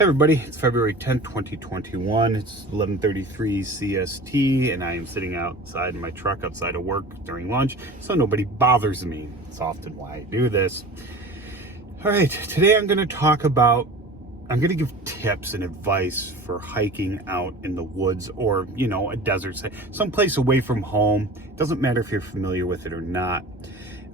Hey everybody, it's February 10th, 2021. It's 11:33 CST, and I am sitting outside in my truck outside of work during lunch, so nobody bothers me. It's often why I do this. All right, today I'm going to give tips and advice for hiking out in the woods or, a desert, someplace away from home. It doesn't matter if you're familiar with it or not.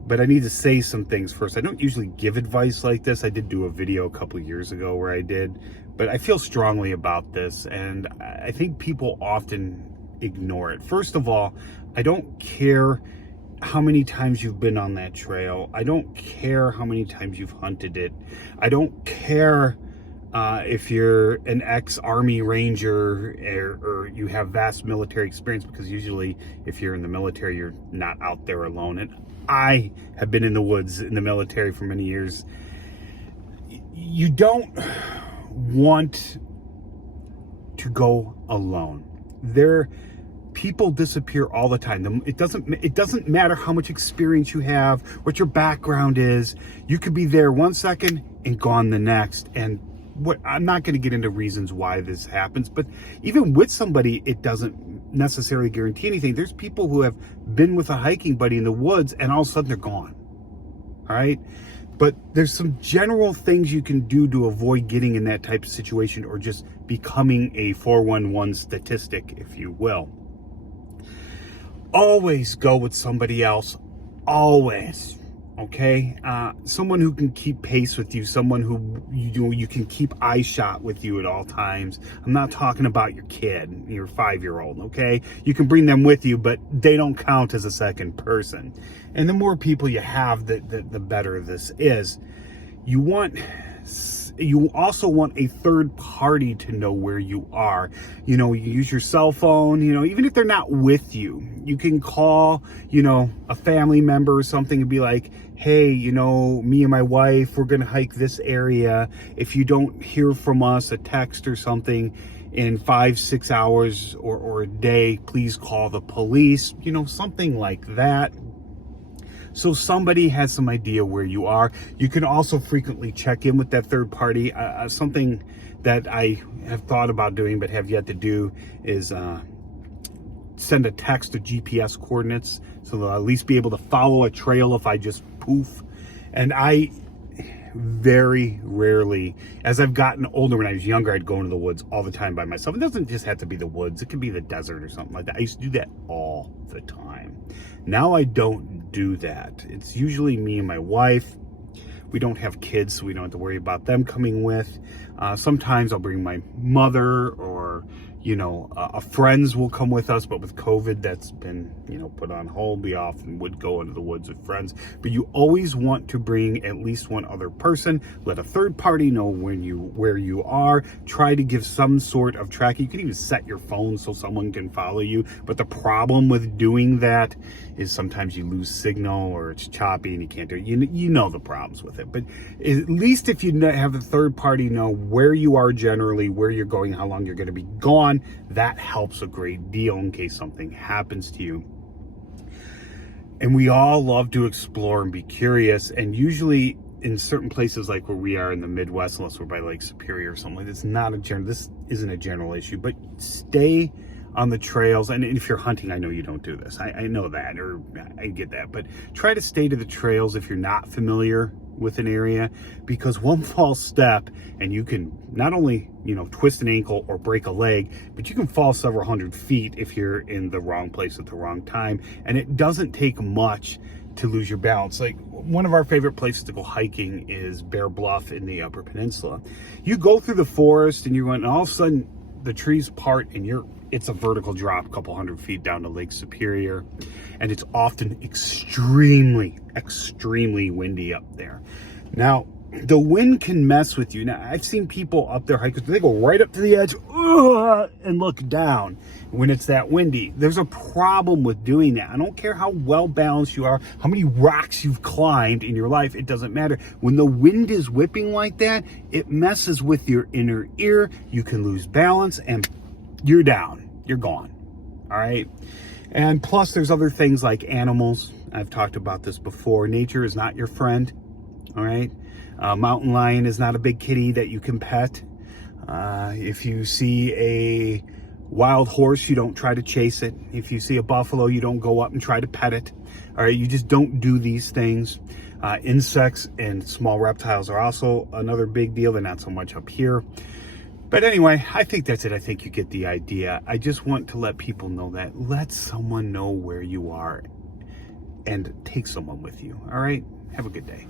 But I need to say some things first. I don't usually give advice like this. I did do a video a couple years ago where I did, but I feel strongly about this, and I think people often ignore it. First of all, I don't care how many times you've been on that trail. I don't care how many times you've hunted it. I don't care if you're an ex-Army Ranger or you have vast military experience, because usually if you're in the military, you're not out there alone. And I have been in the woods in the military for many years. You don't want to go alone. People disappear all the time. It doesn't matter how much experience you have, what your background is. You could be there 1 second and gone the next. And I'm not going to get into reasons why this happens, but even with somebody, it doesn't necessarily guarantee anything. There's people who have been with a hiking buddy in the woods and all of a sudden they're gone. All right. But there's some general things you can do to avoid getting in that type of situation or just becoming a 411 statistic, if you will. Always go with somebody else. Always. Okay, someone who can keep pace with you, someone who you can keep eye shot with you at all times. I'm not talking about your kid, your 5-year-old. Okay, you can bring them with you, but they don't count as a second person. And the more people you have, the better this is. You also want a third party to know where you are. You use your cell phone, even if they're not with you, you can call, a family member or something and be like, hey, me and my wife, we're going to hike this area. If you don't hear from us, a text or something in 5-6 hours or a day, please call the police, something like that. So somebody has some idea where you are. You can also frequently check in with that third party. Something that I have thought about doing but have yet to do is send a text to GPS coordinates, so they'll at least be able to follow a trail if I just poof. And I very rarely, as I've gotten older, when I was younger, I'd go into the woods all the time by myself. It doesn't just have to be the woods. It could be the desert or something like that. I used to do that all the time. Now I don't do that. It's usually me and my wife. We don't have kids, so we don't have to worry about them coming with. Sometimes I'll bring my mother or, friends will come with us, but with COVID, that's been, put on hold. We often would go into the woods with friends, but you always want to bring at least one other person. Let a third party know where you are. Try to give some sort of tracking. You can even set your phone so someone can follow you, but the problem with doing that is sometimes you lose signal or it's choppy and you can't do it. You know the problems with it, but at least if you have the third party know where you are generally, where you're going, how long you're going to be gone, that helps a great deal in case something happens to you. And we all love to explore and be curious, and usually in certain places like where we are in the Midwest, unless we're by Lake Superior or something like this, this isn't a general issue, but stay on the trails. And if you're hunting, I know you don't do this. I know that, or I get that, but try to stay to the trails if you're not familiar with an area, because one false step and you can not only, twist an ankle or break a leg, but you can fall several hundred feet if you're in the wrong place at the wrong time. And it doesn't take much to lose your balance. Like, one of our favorite places to go hiking is Bear Bluff in the Upper Peninsula. You go through the forest and you're going, and all of a sudden the trees part and it's a vertical drop a couple hundred feet down to Lake Superior, and it's often extremely, extremely windy up there. Now, the wind can mess with you. Now, I've seen people up there hikers, they go right up to the edge and look down when it's that windy. There's a problem with doing that. I don't care how well balanced you are, how many rocks you've climbed in your life, it doesn't matter. When the wind is whipping like that, it messes with your inner ear. You can lose balance and you're down, you're gone. All right. And plus there's other things like animals. I've talked about this before. Nature is not your friend. All right. Mountain lion is not a big kitty that you can pet. If you see a wild horse, you don't try to chase it. If you see a buffalo, you don't go up and try to pet it. All right, you just don't do these things. Insects and small reptiles are also another big deal. They're not so much up here. But anyway, I think that's it. I think you get the idea. I just want to let people know that. Let someone know where you are and take someone with you. All right, have a good day.